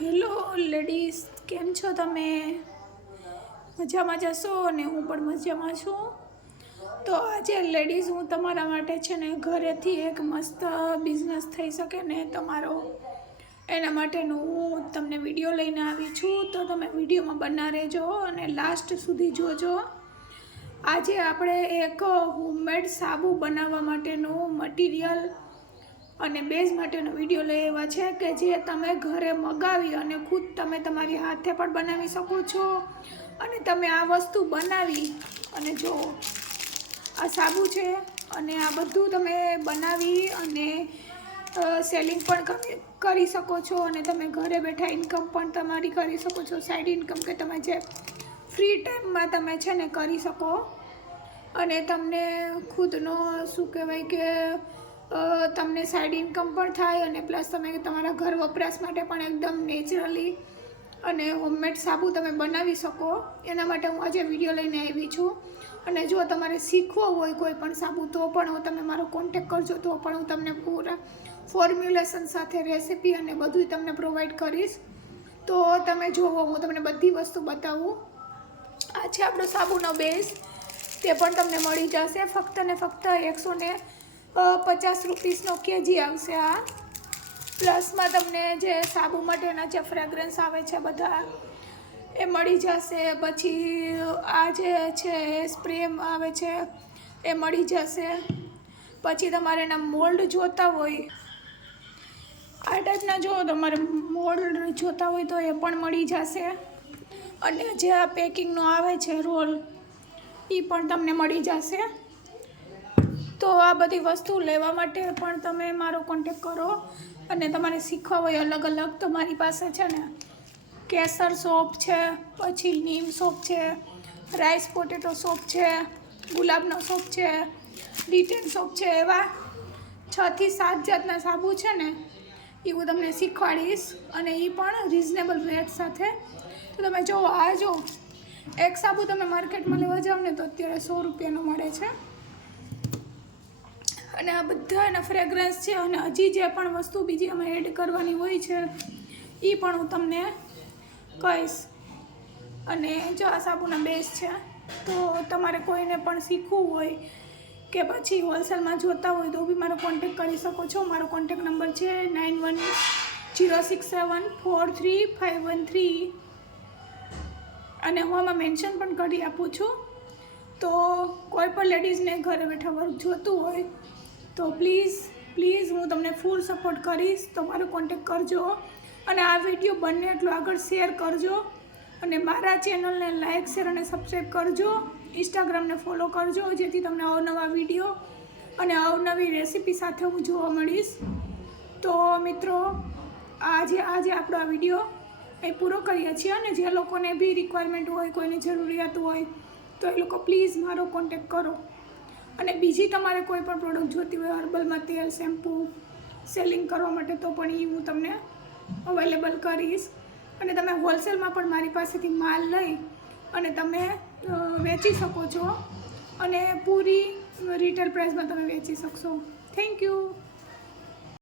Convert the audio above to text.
Hello ladies, કેમ છો તમે? મજામાં જશો અને હું પણ મજામાં છું. તો આજે લેડીઝ, હું તમારા માટે છે ને ઘરેથી એક મસ્ત બિઝનેસ થઈ શકે ને તમારો. એના માટેનું હું તમને વીડિયો લઈને આવી છું. તો તમે વિડીયોમાં બના રહેજો અને લાસ્ટ સુધી જોજો. આજે આપણે એક હોમમેડ સાબુ બનાવવા માટેનું મટીરિયલ અને બેઝ માટેનો વીડિયો લઈ આવ્યા છે કે જે તમે ઘરે મગાવી અને ખુદ તમે તમારી હાથે પણ બનાવી શકો છો. અને તમે આ વસ્તુ બનાવી અને જો આ સાબુ છે અને આ બધું તમે બનાવી અને સેલિંગ પણ કરી શકો છો અને તમે ઘરે બેઠા ઇન્કમ પણ તમારી કરી શકો છો. સાઈડ ઇન્કમ કે તમે જે ફ્રી ટાઈમમાં તમે છે ને કરી શકો. અને તમને ખુદનો શું કહેવાય કે તમને સાઈડ ઇન્કમ પણ થાય અને પ્લસ તમે તમારા ઘર વપરાશ માટે પણ એકદમ નેચરલી અને હોમમેડ સાબુ તમે બનાવી શકો. એના માટે હું આજે વીડિયો લઈને આવી છું. અને જો તમારે શીખવો હોય કોઈ પણ સાબુ, તો પણ હું તમે મારો કોન્ટેક કરજો, તો પણ હું તમને પૂરા ફોર્મ્યુલેશન સાથે રેસીપી અને બધું તમને પ્રોવાઈડ કરીશ. તો તમે જુઓ, હું તમને બધી વસ્તુ બતાવું. આ છે આપણો સાબુનો બેઝ તે પણ તમને મળી જશે. ફક્ત ને ફક્ત એકસો ને પચાસ રૂપીસનો કેજી આવશે આ પ્લસમાં તમને જે સાબુ માટેના જે ફ્રેગ્રન્સ આવે છે બધા, એ મળી જશે. પછી આ જે છે, એ સ્પ્રે આવે છે, એ મળી જશે. પછી તમારે એના મોલ્ડ જોતા હોય, આ ટાઈપના જો તમારે મોલ્ડ જોતા હોય તો એ પણ મળી જશે. અને જે આ પેકિંગનો આવે છે રોલ એ પણ તમને મળી જશે. તો આ બધી વસ્તુ લેવા માટે પણ તમે મારો કોન્ટેક કરો અને તમારે શીખવા હોય અલગ અલગ. તો મારી પાસે છે ને કેસર સોપ છે, પછી નીમ સોપ છે, રાઈસ પોટેટો સોપ છે, ગુલાબનો સોપ છે, ડીટેન સોપ છે, એવા છથી સાત જાતના સાબુ છે ને એ હું તમને શીખવાડીશ અને એ પણ રિઝનેબલ રેટ સાથે. તો તમે જો આ જો, એક સાબુ તમે માર્કેટમાં લેવા જાઓ ને તો અત્યારે સો રૂપિયાનો મળે છે. અને આ બધા એના ફ્રેગ્રન્સ છે અને હજી જે પણ વસ્તુ બીજી અમે એડ કરવાની હોય છે એ પણ હું તમને કહીશ. અને જો આ સાબુના બેઝ છે, તો તમારે કોઈને પણ શીખવું હોય કે પછી હોલસેલમાં જોતા હોય તો બી મારો કોન્ટેક કરી શકો છો. મારો કોન્ટેક નંબર છે nine one zero six seven four three five one three અને હું આમાં મેન્શન પણ કરી આપું છું. તો કોઈ પણ લેડીઝને ઘરે બેઠા વર્ક જોતું હોય તો પ્લીઝ પ્લીઝ હું તમને ફૂલ સપોર્ટ કરીશ. તો મારો કોન્ટેક કરજો અને આ વીડિયો બંને એટલો આગળ શેર કરજો અને મારા ચેનલને લાઇક શેર અને સબસ્ક્રાઈબ કરજો. ઇન્સ્ટાગ્રામને ફોલો કરજો, જેથી તમને અવનવા વીડિયો અને અવનવી રેસીપી સાથે હું જોવા મળીશ. તો મિત્રો, આજે આજે આપણો આ વીડિયો એ પૂરો કરીએ છીએ અને જે લોકોને બી રિક્વાયરમેન્ટ હોય, કોઈની જરૂરિયાત હોય, તો એ લોકો પ્લીઝ મારો કોન્ટેક કરો. અને બીજી તમારે કોઈ પણ પ્રોડક્ટ જોતી હોય હર્બલમાં તેલ શેમ્પૂ સેલિંગ કરવા માટે તો પણ એ હું તમને અવેલેબલ કરીશ. અને તમે હોલસેલમાં પણ મારી પાસેથી માલ લઈ અને તમે વેચી શકો છો. અને પૂરી રિટેલ પ્રાઇસમાં તમે વેચી શકશો. Thank you